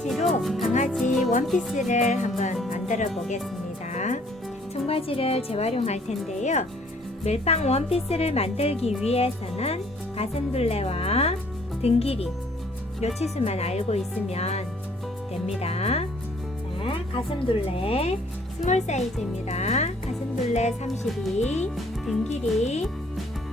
청바지로 강아지 원피스를 한번 만들어 보겠습니다. 청바지를 재활용할 텐데요. 멜빵 원피스를 만들기 위해서는 가슴둘레와 등 길이 요 치수만 알고 있으면 됩니다. 자, 가슴둘레 스몰 사이즈입니다. 가슴둘레 32, 등 길이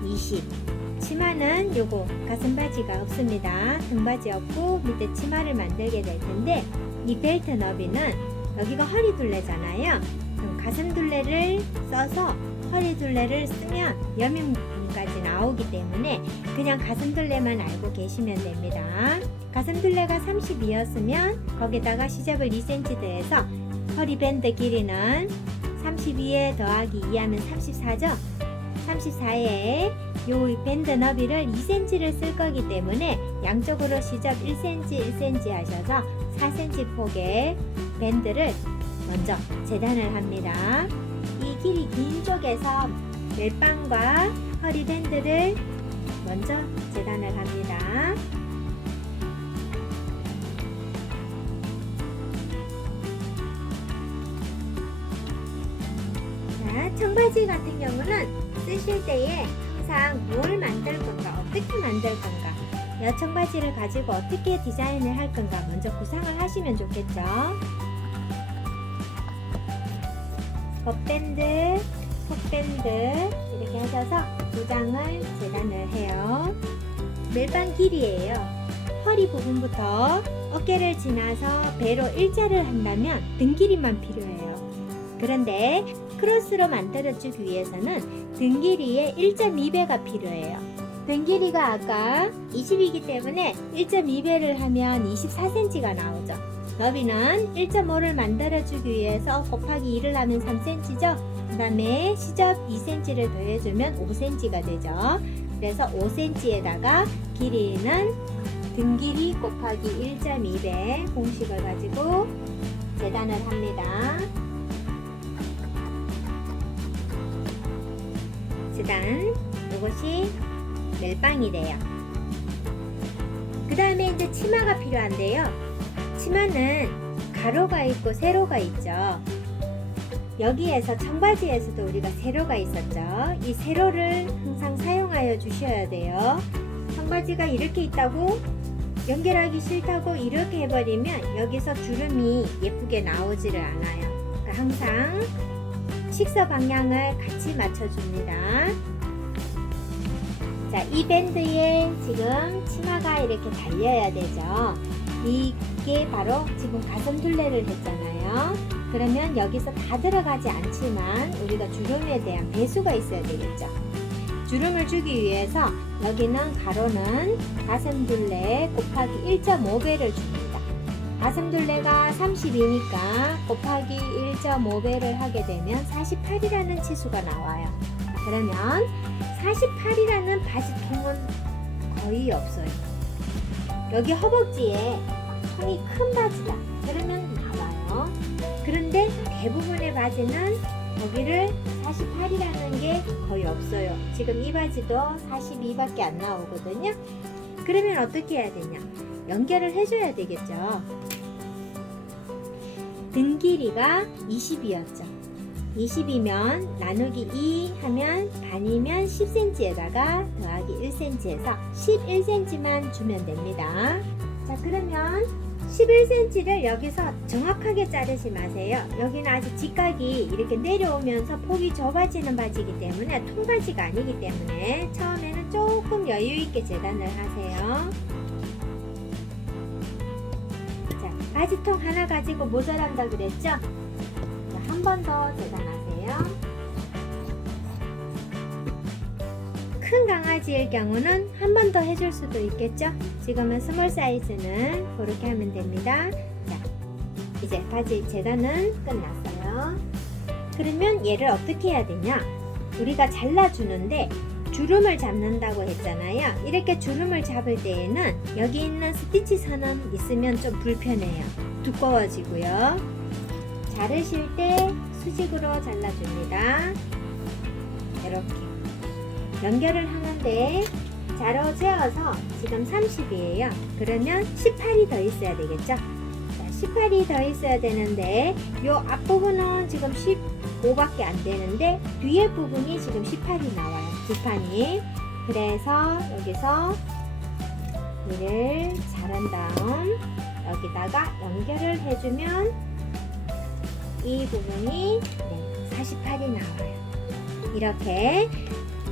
20. 치마는 요거 가슴바지가 없습니다. 등바지 없고 밑에 치마를 만들게 될 텐데, 이 벨트 너비는 여기가 허리둘레잖아요. 그럼 가슴둘레를 써서 허리둘레를 쓰면 여민까지 나오기 때문에 그냥 가슴둘레만 알고 계시면 됩니다. 가슴둘레가 32였으면 거기다가 시접을 2cm 더해서 허리밴드 길이는 32에 더하기 2하면 34죠. 34에 요 밴드 너비를 2cm를 쓸 거기 때문에 양쪽으로 시접 1cm 1cm 하셔서 4cm 폭의 밴드를 먼저 재단을 합니다. 이 길이 긴 쪽에서 멜빵과 허리 밴드를 먼저 재단을 합니다. 자, 청바지 같은 경우는 쓰실 때에 항상 뭘 만들 건가, 어떻게 만들 건가, 이 청바지를 가지고 어떻게 디자인을 할 건가 먼저 구상을 하시면 좋겠죠. 겉밴드, 속밴드 이렇게 하셔서 두 장을 재단을 해요. 멜빵 길이에요. 허리 부분부터 어깨를 지나서 배로 일자를 한다면 등 길이만 필요해요. 그런데 크로스로 만들어주기 위해서는 등 길이의 1.2배가 필요해요. 등 길이가 아까 20이기 때문에 1.2배를 하면 24cm가 나오죠. 너비는 1.5를 만들어주기 위해서 곱하기 2를 하면 3cm죠. 그 다음에 시접 2cm를 더해주면 5cm가 되죠. 그래서 5cm에다가 길이는 등 길이 곱하기 1.2배 공식을 가지고 재단을 합니다. 재단, 이것이 멜빵이래요. 그 다음에 이제 치마가 필요한데요. 치마는 가로가 있고 세로가 있죠. 여기에서 청바지에서도 우리가 세로가 있었죠. 이 세로를 항상 사용하여 주셔야 돼요. 청바지가 이렇게 있다고 연결하기 싫다고 이렇게 해버리면 여기서 주름이 예쁘게 나오지를 않아요. 그러니까 항상 식서 방향을 같이 맞춰줍니다. 자, 이 밴드에 지금 치마가 이렇게 달려야 되죠. 이게 바로 지금 가슴둘레를 했잖아요. 그러면 여기서 다 들어가지 않지만 우리가 주름에 대한 배수가 있어야 되겠죠. 주름을 주기 위해서 여기는 가로는 가슴둘레 곱하기 1.5배를 줍니다. 가슴둘레가 32니까 곱하기 1.5배를 하게 되면 48이라는 치수가 나와요. 그러면 48이라는 바지통은 거의 없어요. 여기 허벅지에 통이 큰 바지다 그러면 나와요. 그런데 대부분의 바지는 여기를 48이라는 게 거의 없어요. 지금 이 바지도 42밖에 안 나오거든요. 그러면 어떻게 해야 되냐? 연결을 해줘야 되겠죠. 등 길이가 20이었죠. 20이면 나누기 2 하면 반이면 10cm에다가 더하기 1cm에서 11cm만 주면 됩니다. 자, 그러면 11cm를 여기서 정확하게 자르지 마세요. 여기는 아직 직각이 이렇게 내려오면서 폭이 좁아지는 바지이기 때문에 통바지가 아니기 때문에 처음에는 조금 여유있게 재단을 하세요. 자, 바지통 하나 가지고 모자란다 그랬죠? 한 번 더 재단하세요. 큰 강아지일 경우는 한 번 더 해줄 수도 있겠죠? 지금은 스몰 사이즈는 그렇게 하면 됩니다. 자, 이제 바지 재단은 끝났어요. 그러면 얘를 어떻게 해야 되냐? 우리가 잘라주는데 주름을 잡는다고 했잖아요. 이렇게 주름을 잡을 때에는 여기 있는 스티치 선은 있으면 좀 불편해요. 두꺼워지고요. 자르실 때 수직으로 잘라줍니다. 이렇게 연결을 하는데 자로 재어서 지금 30이에요. 그러면 18이 더 있어야 되겠죠? 자, 18이 더 있어야 되는데 요 앞부분은 지금 15밖에 안 되는데 뒤에 부분이 지금 18이 나와요. 두 판이. 그래서 여기서 이를 자른 다음 여기다가 연결을 해주면 이 부분이 48이 나와요. 이렇게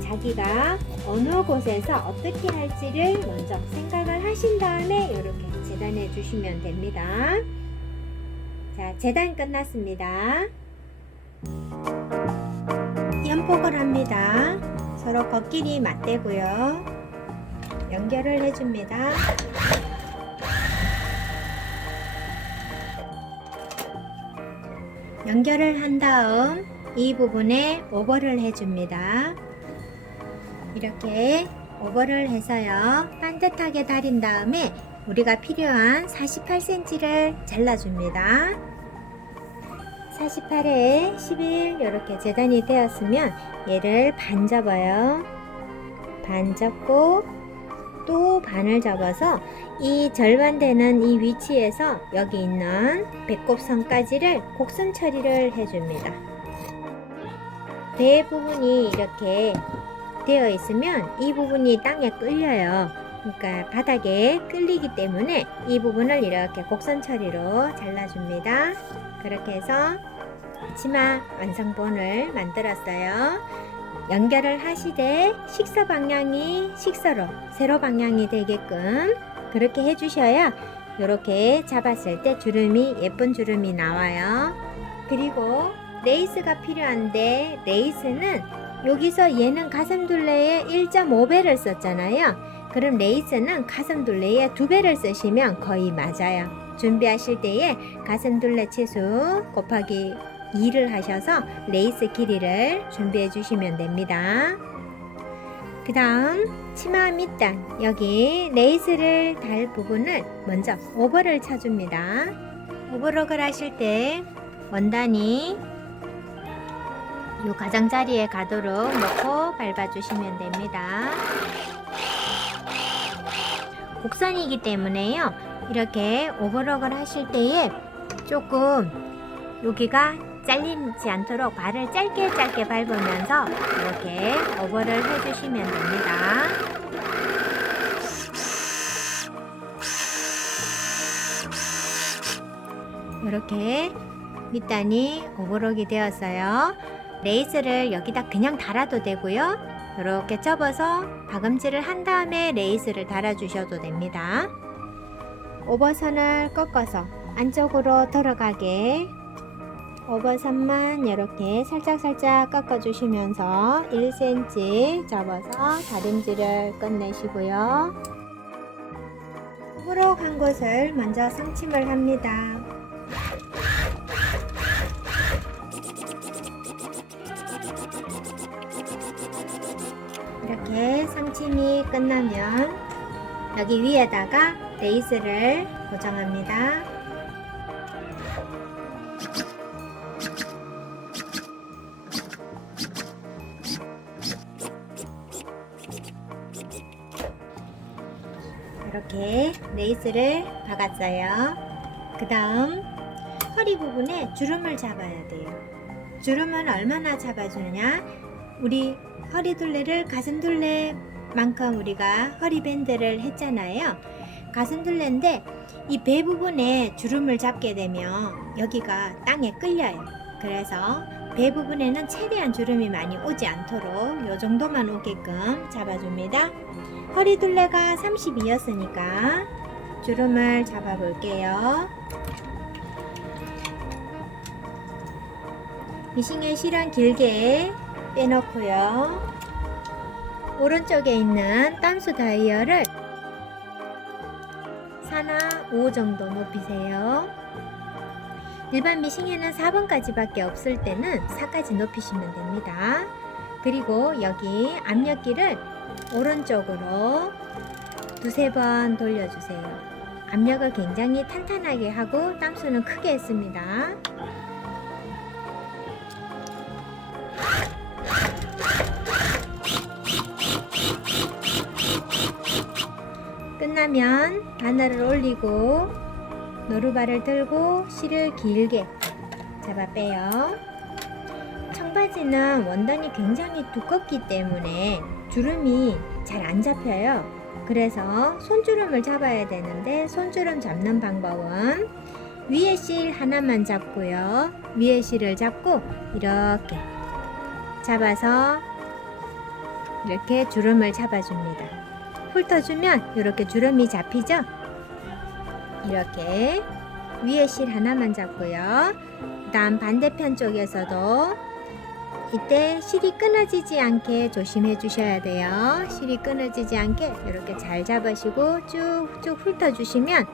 자기가 어느 곳에서 어떻게 할지를 먼저 생각을 하신 다음에 이렇게 재단해 주시면 됩니다. 자, 재단 끝났습니다. 연폭을 합니다. 서로 겉길이 맞대고요. 연결을 해줍니다. 연결을 한 다음 이 부분에 오버를 해줍니다. 이렇게 오버를 해서요. 반듯하게 다린 다음에 우리가 필요한 48cm를 잘라줍니다. 48에 11 이렇게 재단이 되었으면 얘를 반 접어요. 반 접고 또 반을 접어서 이 절반 되는 이 위치에서 여기 있는 배꼽선까지를 곡선 처리를 해줍니다. 배 부분이 이렇게 되어 있으면 이 부분이 땅에 끌려요. 그러니까 바닥에 끌리기 때문에 이 부분을 이렇게 곡선 처리로 잘라줍니다. 그렇게 해서 치마 완성본을 만들었어요. 연결을 하시되 식서 방향이 식서로 세로 방향이 되게끔 그렇게 해주셔야 이렇게 잡았을 때 주름이 예쁜 주름이 나와요. 그리고 레이스가 필요한데 레이스는 여기서 얘는 가슴둘레에 1.5배를 썼잖아요. 그럼 레이스는 가슴둘레에 2배를 쓰시면 거의 맞아요. 준비하실 때에 가슴둘레 치수 곱하기 2를 하셔서 레이스 길이를 준비해 주시면 됩니다. 그 다음 치마 밑단 여기 레이스를 달 부분을 먼저 오버를 쳐줍니다. 오버록을 하실 때 원단이 이 가장자리에 가도록 넣고 밟아주시면 됩니다. 곡선이기 때문에요. 이렇게 오버록을 하실 때에 조금 여기가 잘리지 않도록 발을 짧게 밟으면서 이렇게 오버를 해주시면 됩니다. 이렇게 밑단이 오버록이 되었어요. 레이스를 여기다 그냥 달아도 되고요. 이렇게 접어서 박음질을 한 다음에 레이스를 달아주셔도 됩니다. 오버선을 꺾어서 안쪽으로 들어가게 오버선만 이렇게 살짝 꺾어주시면서 1cm 접어서 다림질을 끝내시고요. 오버록 한 곳을 먼저 상침을 합니다. 이렇게 상침이 끝나면 여기 위에다가 레이스를 고정합니다. 이렇게 레이스를 박았어요. 그 다음 허리 부분에 주름을 잡아야 돼요. 주름은 얼마나 잡아주느냐? 우리 허리둘레를 가슴둘레만큼 우리가 허리밴드를 했잖아요. 가슴둘레인데 이 배 부분에 주름을 잡게 되면 여기가 땅에 끌려요. 그래서 배 부분에는 최대한 주름이 많이 오지 않도록 이 정도만 오게끔 잡아줍니다. 허리둘레가 32였으니까 주름을 잡아 볼게요. 미싱의 실은 길게 빼놓고요. 오른쪽에 있는 땀수 다이얼을 4나 5 정도 높이세요. 일반 미싱에는 4번까지 밖에 없을 때는 4까지 높이시면 됩니다. 그리고 여기 압력기를 오른쪽으로 두세 번 돌려주세요. 압력을 굉장히 탄탄하게 하고 땀수는 크게 했습니다. 끝나면 바늘을 올리고 노루발을 들고 실을 길게 잡아 빼요. 청바지는 원단이 굉장히 두껍기 때문에 주름이 잘 안 잡혀요. 그래서 손주름을 잡아야 되는데 손주름 잡는 방법은 위에 실 하나만 잡고요. 위에 실을 잡고 이렇게 잡아서 이렇게 주름을 잡아줍니다. 훑어주면 이렇게 주름이 잡히죠? 이렇게 위에 실 하나만 잡고요. 그 다음 반대편 쪽에서도 이때 실이 끊어지지 않게 조심해 주셔야 돼요. 실이 끊어지지 않게 이렇게 잘 잡으시고 쭉쭉 훑어주시면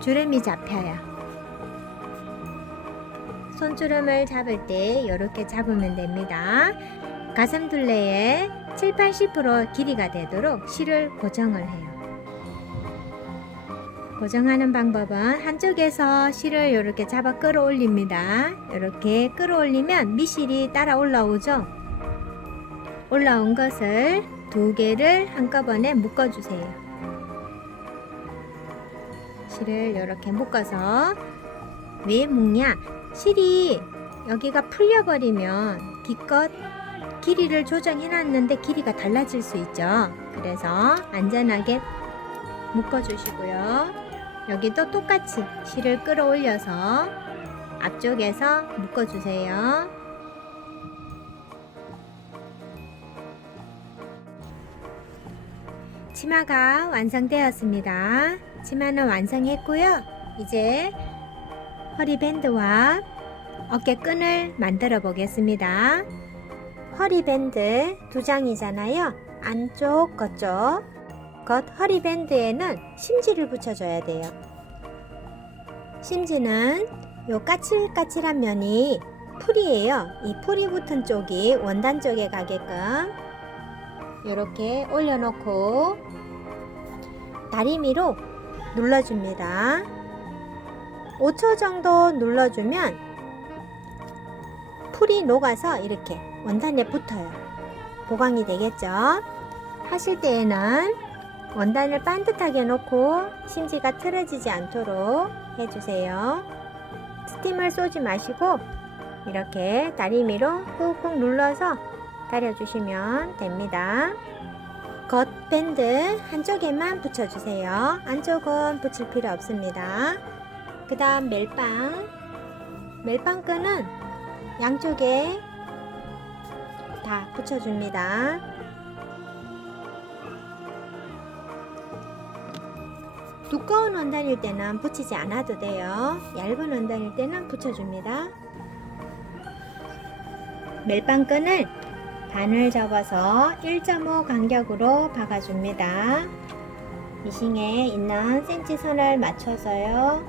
주름이 잡혀요. 손주름을 잡을 때 이렇게 잡으면 됩니다. 가슴둘레의 70-80% 길이가 되도록 실을 고정을 해요. 고정하는 방법은 한쪽에서 실을 이렇게 잡아 끌어올립니다. 이렇게 끌어올리면 미실이 따라 올라오죠. 올라온 것을 두 개를 한꺼번에 묶어주세요. 실을 이렇게 묶어서 왜 묶냐? 실이 여기가 풀려버리면 기껏 길이를 조정해 놨는데 길이가 달라질 수 있죠. 그래서 안전하게 묶어주시고요. 여기도 똑같이 실을 끌어올려서 앞쪽에서 묶어주세요. 치마가 완성되었습니다. 치마는 완성했고요. 이제 허리밴드와 어깨끈을 만들어 보겠습니다. 허리밴드 두 장이잖아요. 안쪽, 겉쪽. 겉 허리밴드에는 심지를 붙여줘야 돼요. 심지는 요 까칠까칠한 면이 풀이에요. 이 풀이 붙은 쪽이 원단 쪽에 가게끔 이렇게 올려놓고 다리미로 눌러줍니다. 5초 정도 눌러주면 풀이 녹아서 이렇게 원단에 붙어요. 보강이 되겠죠? 하실 때에는 원단을 반듯하게 놓고 심지가 틀어지지 않도록 해주세요. 스팀을 쏘지 마시고 이렇게 다리미로 꾹꾹 눌러서 다려주시면 됩니다. 겉 밴드 한쪽에만 붙여주세요. 안쪽은 붙일 필요 없습니다. 그 다음 멜빵끈은 양쪽에 다 붙여줍니다. 두꺼운 원단일 때는 붙이지 않아도 돼요. 얇은 원단일 때는 붙여줍니다. 멜빵끈을 반을 접어서 1.5 간격으로 박아줍니다. 미싱에 있는 센치 선을 맞춰서요.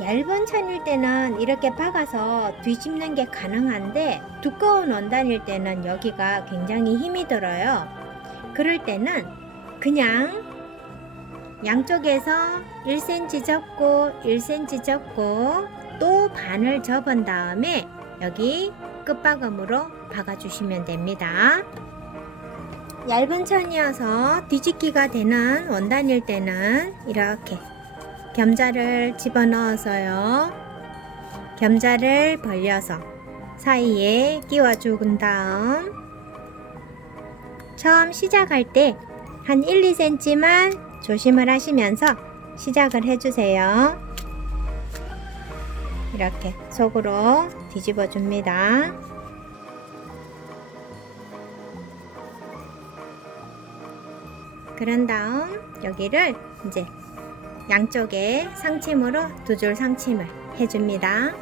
얇은 천일 때는 이렇게 박아서 뒤집는 게 가능한데 두꺼운 원단일 때는 여기가 굉장히 힘이 들어요. 그럴 때는 그냥 양쪽에서 1cm 접고 1cm 접고 또 반을 접은 다음에 여기 끝박음으로 박아주시면 됩니다. 얇은 천이어서 뒤집기가 되는 원단일 때는 이렇게 겸자를 집어넣어서요. 겸자를 벌려서 사이에 끼워준 다음 처음 시작할 때 한 1-2cm만 조심을 하시면서 시작을 해주세요. 이렇게 속으로 뒤집어 줍니다. 그런 다음 여기를 이제 양쪽에 상침으로 두 줄 상침을 해줍니다.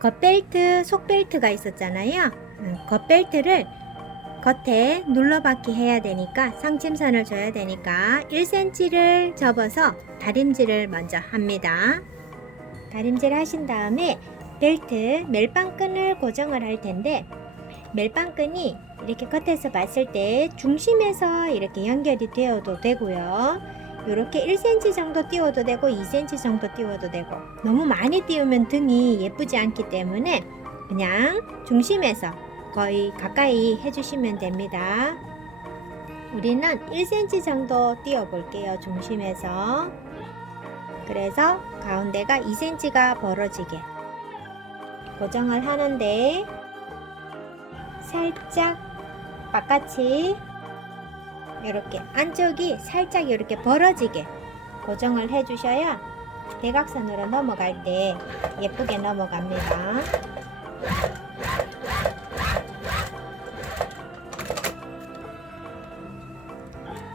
겉벨트, 속벨트가 있었잖아요. 겉벨트를 겉에 눌러받기 해야 되니까 상침선을 줘야 되니까 1cm를 접어서 다림질을 먼저 합니다. 다림질 하신 다음에 벨트 멜빵끈을 고정을 할 텐데 멜빵끈이 이렇게 겉에서 봤을 때 중심에서 이렇게 연결이 되어도 되고요. 이렇게 1cm 정도 띄워도 되고 2cm 정도 띄워도 되고, 너무 많이 띄우면 등이 예쁘지 않기 때문에 그냥 중심에서 거의 가까이 해주시면 됩니다. 우리는 1cm 정도 띄워 볼게요. 중심에서. 그래서 가운데가 2cm가 벌어지게 고정을 하는데, 살짝 바깥이 이렇게 안쪽이 살짝 이렇게 벌어지게 고정을 해 주셔야 대각선으로 넘어갈 때 예쁘게 넘어갑니다.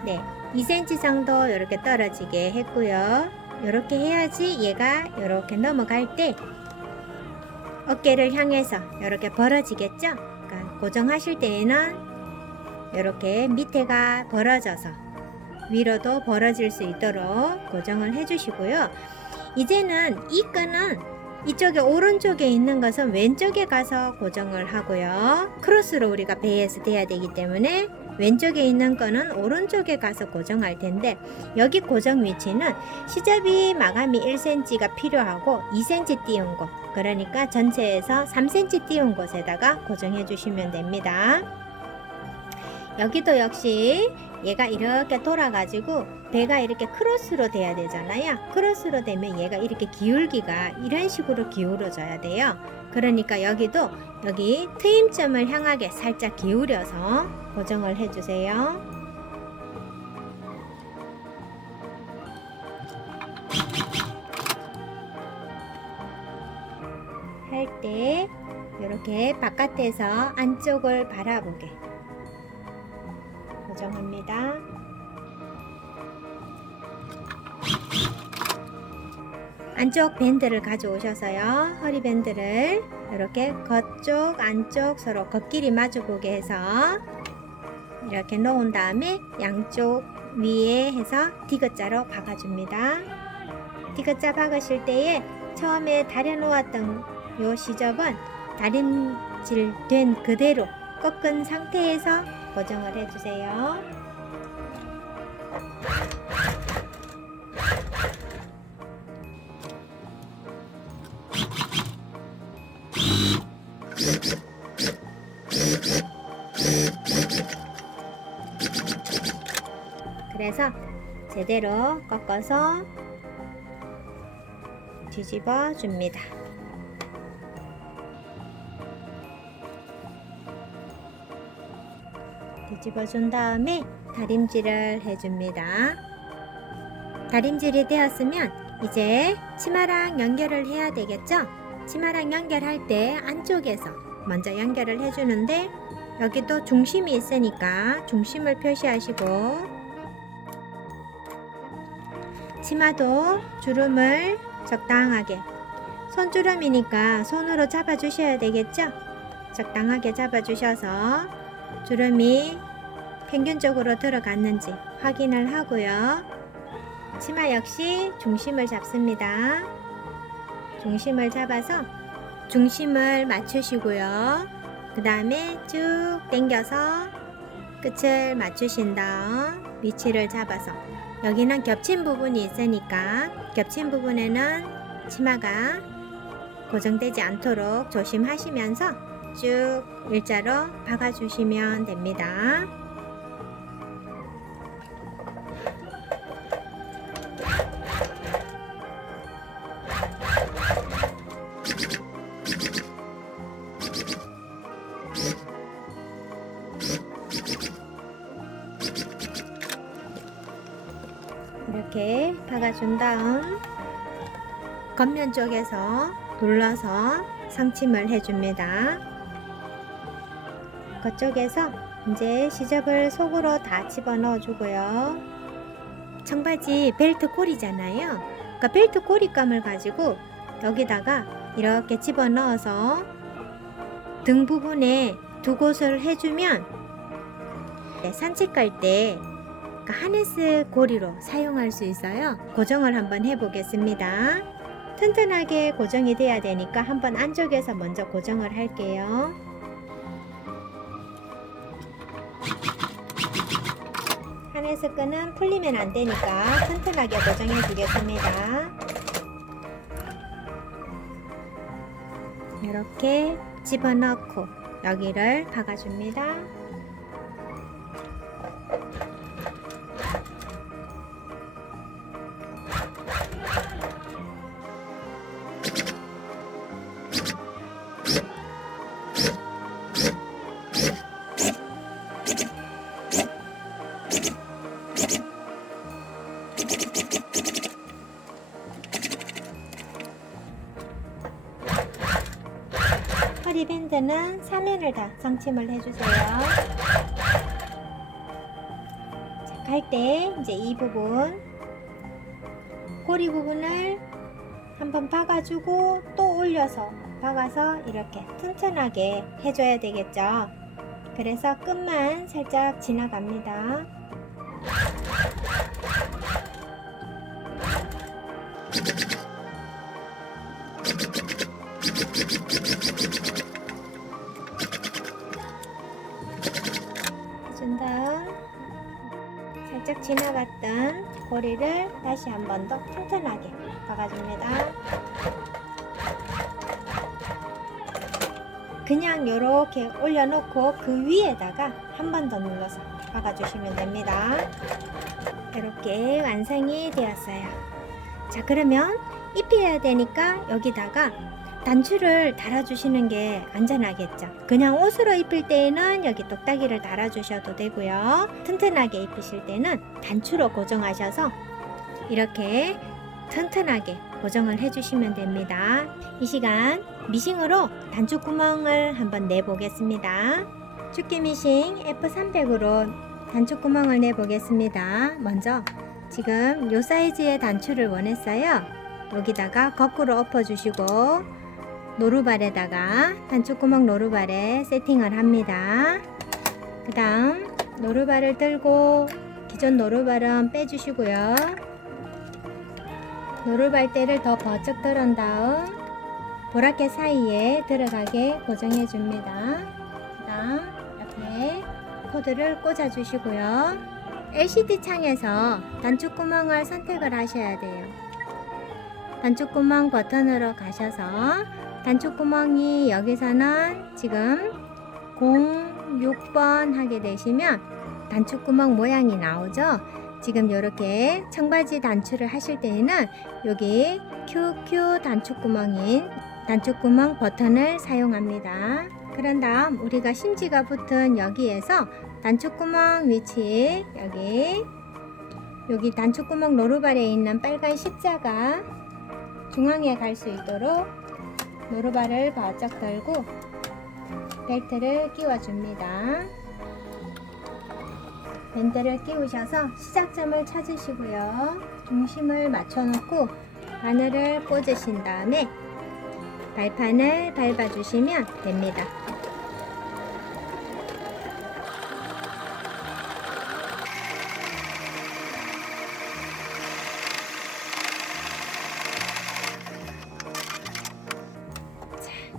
네, 2cm 정도 이렇게 떨어지게 했고요. 이렇게 해야지 얘가 이렇게 넘어갈 때 어깨를 향해서 이렇게 벌어지겠죠? 그러니까 고정하실 때에는 이렇게 밑에가 벌어져서 위로도 벌어질 수 있도록 고정을 해주시고요. 이제는 이 끈은 이쪽에 오른쪽에 있는 것은 왼쪽에 가서 고정을 하고요. 크로스로 우리가 배에서 돼야 되기 때문에 왼쪽에 있는 끈은 오른쪽에 가서 고정할 텐데, 여기 고정 위치는 시접이 마감이 1cm가 필요하고 2cm 띄운 곳, 그러니까 전체에서 3cm 띄운 곳에다가 고정해 주시면 됩니다. 여기도 역시 얘가 이렇게 돌아가지고 배가 이렇게 크로스로 돼야 되잖아요. 크로스로 되면 얘가 이렇게 기울기가 이런 식으로 기울어져야 돼요. 그러니까 여기도 여기 트임점을 향하게 살짝 기울여서 고정을 해주세요. 할 때 이렇게 바깥에서 안쪽을 바라보게 고정합니다. 안쪽 밴드를 가져오셔서요, 허리 밴드를 이렇게 겉쪽 안쪽 서로 겉길이 마주보게 해서 이렇게 놓은 다음에 양쪽 위에 해서 디귿자로 박아줍니다. 디귿자 박으실 때에 처음에 다려 놓았던 요 시접은 다림질 된 그대로 꺾은 상태에서 고정을 해주세요. 그래서 제대로 꺾어서 뒤집어 줍니다. 뒤집어 준 다음에 다림질을 해줍니다. 다림질이 되었으면 이제 치마랑 연결을 해야 되겠죠? 치마랑 연결할 때 안쪽에서 먼저 연결을 해주는데, 여기도 중심이 있으니까 중심을 표시하시고, 치마도 주름을 적당하게, 손주름이니까 손으로 잡아 주셔야 되겠죠? 적당하게 잡아 주셔서 주름이 평균적으로 들어갔는지 확인을 하고요. 치마 역시 중심을 잡습니다. 중심을 잡아서 중심을 맞추시고요. 그 다음에 쭉 당겨서 끝을 맞추신 다음 위치를 잡아서, 여기는 겹친 부분이 있으니까 겹친 부분에는 치마가 고정되지 않도록 조심하시면서 쭉 일자로 박아주시면 됩니다. 이렇게 박아준 다음 겉면 쪽에서 눌러서 상침을 해줍니다. 그쪽에서 이제 시접을 속으로 다 집어넣어 주고요. 청바지 벨트 고리잖아요. 그러니까 벨트 고리감을 가지고 여기다가 이렇게 집어넣어서 등 부분에 두 곳을 해주면 산책 갈 때 하네스 고리로 사용할 수 있어요. 고정을 한번 해보겠습니다. 튼튼하게 고정이 돼야 되니까 한번 안쪽에서 먼저 고정을 할게요. 판에서 끈은 풀리면 안 되니까 튼튼하게 고정해 주겠습니다. 이렇게 집어넣고 여기를 박아줍니다. 허리밴드는 3면을 다 성침을 해주세요. 갈 때 이제 이 부분 고리 부분을 한번 박아주고 또 올려서 박아서 이렇게 튼튼하게 해줘야 되겠죠. 그래서 끝만 살짝 지나갑니다. 해준 다음 살짝 지나갔던 고리를 다시 한 번 더 튼튼하게 박아줍니다. 그냥 이렇게 올려놓고 그 위에다가 한 번 더 눌러서 박아주시면 됩니다. 이렇게 완성이 되었어요. 자, 그러면 입혀야 되니까 여기다가 단추를 달아주시는 게 안전하겠죠. 그냥 옷으로 입힐 때에는 여기 똑딱이를 달아주셔도 되고요. 튼튼하게 입히실 때는 단추로 고정하셔서 이렇게 튼튼하게 고정을 해주시면 됩니다. 이 시간 미싱으로 단추 구멍을 한번 내보겠습니다. 집게 미싱 F300으로 단추 구멍을 내보겠습니다. 먼저 지금 요 사이즈의 단추를 원했어요. 여기다가 거꾸로 엎어주시고 노루발에다가 단추구멍 노루발에 세팅을 합니다. 그 다음 노루발을 들고 기존 노루발은 빼주시고요. 노루발대를 더 버쩍 들은 다음 보라켓 사이에 들어가게 고정해 줍니다. 그 다음 옆에 코드를 꽂아 주시고요. LCD 창에서 단추구멍을 선택을 하셔야 돼요. 단추구멍 버튼으로 가셔서 단추구멍이 여기서는 지금 06번 하게 되시면 단추구멍 모양이 나오죠. 지금 이렇게 청바지 단추를 하실 때에는 여기 QQ 단추구멍인 단추구멍 버튼을 사용합니다. 그런 다음 우리가 심지가 붙은 여기에서 단추구멍 위치 여기 단추구멍 노루발에 있는 빨간 십자가 중앙에 갈 수 있도록 노루발을 바짝 들고 벨트를 끼워줍니다. 밴드를 끼우셔서 시작점을 찾으시고요. 중심을 맞춰놓고 바늘을 꽂으신 다음에 발판을 밟아주시면 됩니다.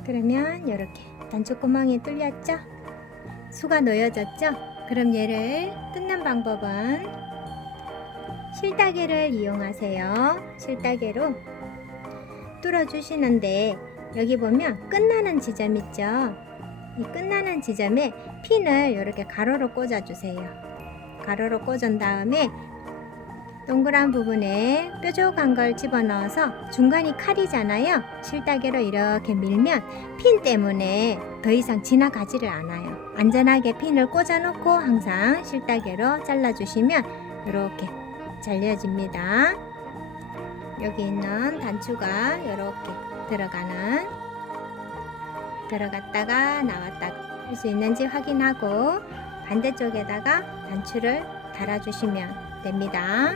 그러면 이렇게 단추구멍이 뚫렸죠? 수가 놓여졌죠? 그럼 얘를 뜯는 방법은 실다개를 이용하세요. 실다개로 뚫어주시는데 여기 보면 끝나는 지점 있죠? 이 끝나는 지점에 핀을 이렇게 가로로 꽂아주세요. 가로로 꽂은 다음에 동그란 부분에 뾰족한 걸 집어넣어서 중간이 칼이잖아요. 실다개로 이렇게 밀면 핀 때문에 더 이상 지나가지를 않아요. 안전하게 핀을 꽂아놓고 항상 실다개로 잘라주시면 이렇게 잘려집니다. 여기 있는 단추가 이렇게 들어갔다가 나왔다가 할 수 있는지 확인하고 반대쪽에다가 단추를 달아주시면 됩니다.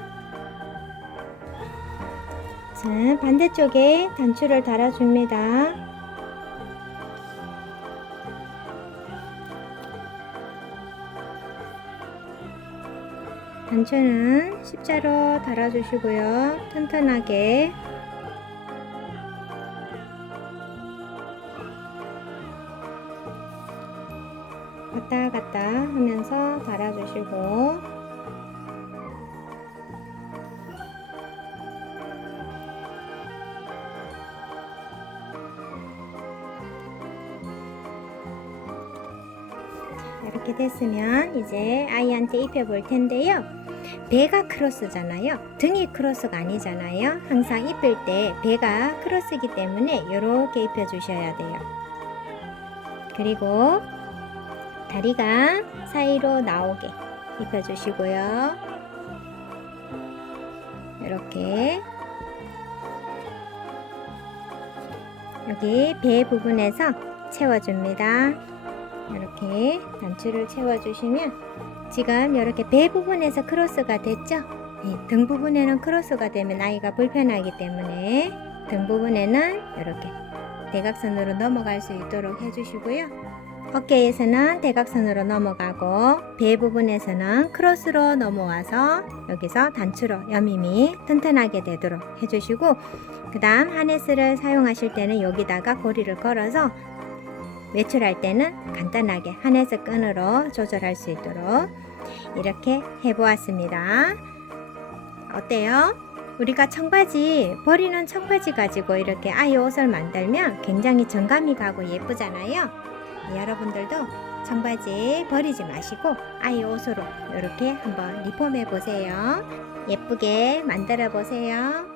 자, 반대쪽에 단추를 달아줍니다. 단추는 십자로 달아주시고요. 튼튼하게 왔다 갔다 하면서 달아주시고 이렇게 됐으면 이제 아이한테 입혀볼 텐데요. 배가 크로스잖아요. 등이 크로스가 아니잖아요. 항상 입힐 때 배가 크로스이기 때문에 이렇게 입혀주셔야 돼요. 그리고 다리가 사이로 나오게 입혀주시고요. 이렇게 여기 배 부분에서 채워줍니다. 이렇게 단추를 채워주시면 지금 이렇게 배 부분에서 크로스가 됐죠? 등 부분에는 크로스가 되면 아이가 불편하기 때문에 등 부분에는 이렇게 대각선으로 넘어갈 수 있도록 해주시고요. 어깨에서는 대각선으로 넘어가고 배 부분에서는 크로스로 넘어와서 여기서 단추로 여밈이 튼튼하게 되도록 해주시고, 그 다음 하네스를 사용하실 때는 여기다가 고리를 걸어서 외출할 때는 간단하게 하네스 끈으로 조절할 수 있도록 이렇게 해보았습니다. 어때요? 우리가 청바지, 버리는 청바지 가지고 이렇게 아이 옷을 만들면 굉장히 정감이 가고 예쁘잖아요. 여러분들도 청바지 버리지 마시고 아이 옷으로 이렇게 한번 리폼해 보세요. 예쁘게 만들어 보세요.